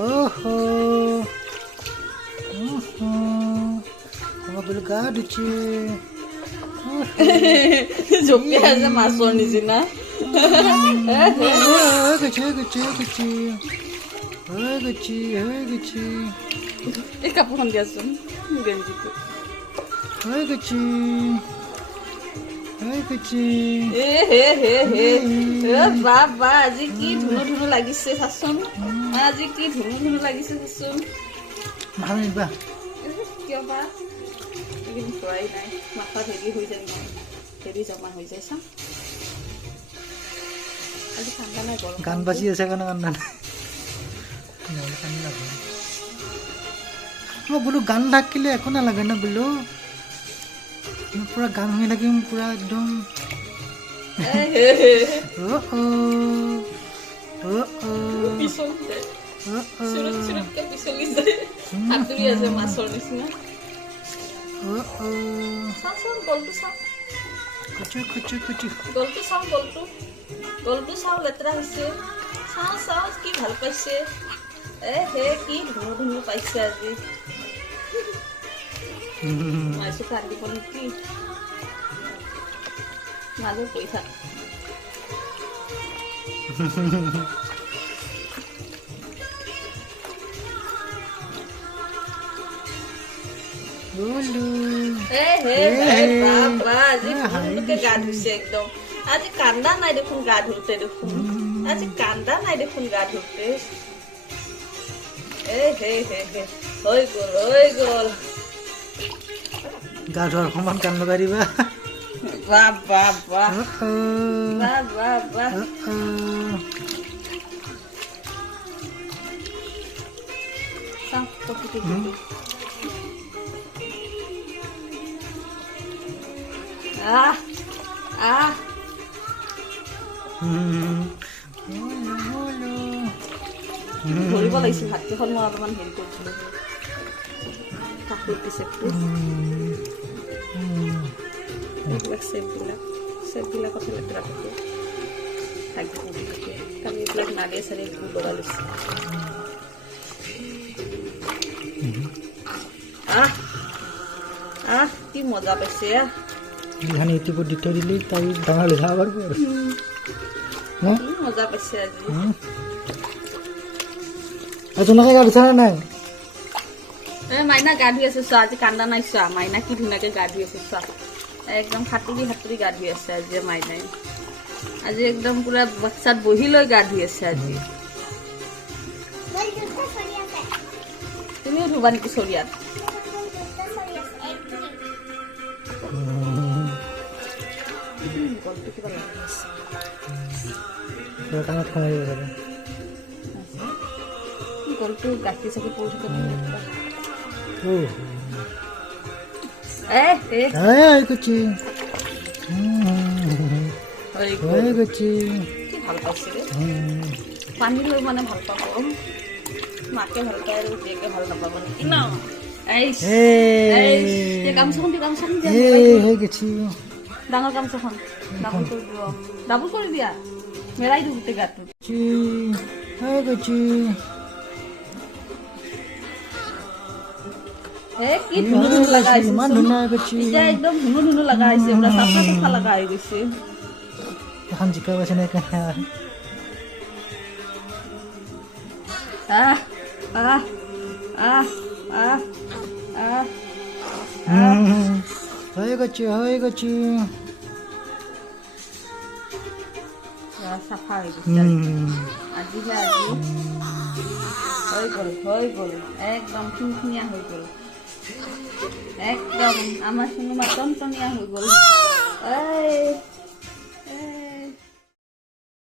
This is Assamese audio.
ওহো আমাৰ বলে গা ধুচ্ছে জপি আছে মাছৰ নিচিনা হয়ে গেছি এই কাপোৰখন দিয়াচোন গেঞ্জিটো হয়ে গেছি বাবা আজি কি ধুনু ধুনু লাগিছে চাচোন আজি কি ধুনু ধুনু লাগিছে চাচোন ভাল নিবা কিয় বা এইকেইদিন খোৱাই নাই মাথাত হেৰি হৈ যায় ইমান হেৰি জমা হৈ যায় চাম আজি ঠাণ্ডা নাই গৰম গান বাজি আছে কাৰণে কান্দা নাই মই বোলো গান থাকিলে একো নালাগে ন বোলো পুৰা গান শুনি থাকিম পুৰা একদম হাতুৰি আছে মাছৰ নিচিনা গলটো চাওঁ লেতেৰা হৈছে চাওঁ কি ভাল পাইছে কি ধুনু ধুনু পাইছে আজি মাছটো কান্দিব নেকি মাজত কৈ থাক আজি ধুনুকে গা ধুইছে একদম আজি কান্দা নাই দেখোন গা ধুতে দেখোন হৈ গল গা ধোৱাৰ সমান কান লগাই দিবা বাহ ধৰিব লাগিছিল ভাতকেইখন মই অলপমান হেৰি কৰিছিলোঁ কাপোৰ পিছেটো এইবিলাক চেপবিলাকত লেতেৰা থাকে ভাগ্য কৰি থাকে কাৰণ এইবিলাক নাগে চাগে লগাই লৈছে কি মজা পাইছে ধানি ইউটিউবত দি থৈ দিলি তাই ডাঙৰ লৈ যাব পাৰিব আৰু কি মজা পাইছে আজি তোমাকে গা ধুইছা নে নাই মাইনা গা ধুই আছে চোৱা আজি কান্দা নাই চোৱা মাইনা কি ধুনীয়াকে গা ধুই আছে চোৱা একদম হাতুৰি গা ধুই আছে আজি মাইনাই আজি একদম পুৰা বাচ্চাত বহি লৈ গা ধুই আছে আজি তুমিও ধুবা নেকি চৰিয়াত গলটো গাখীৰ চাখীৰ পৰি থাকে ভাল পাইছে পানী লৈ মানে ভাল পাব মাকে ভাল পায় আৰু জীয়েকে ভাল নাপাব নেকি ন গামোচাখন ডাঙৰ গামোচাখন ডাবল কৰি দিয়া মেৰাই দিওঁ গোটেই গাটো কি ধুনু ধুনু লগা হৈছে এতিয়া একদম ধুনু ধুনু লগা হৈছে পুৰা চাফা চাফা লগা হৈ গৈছে এখন জিকা পাইছে নে হয়ে গেছে চাফা হৈ গৈছে হৈ গ'ল একদম খিনখিনীয়া হৈ গ'ল একদম আমাৰ চিনেমা টনটনীয়া হৈ গ'ল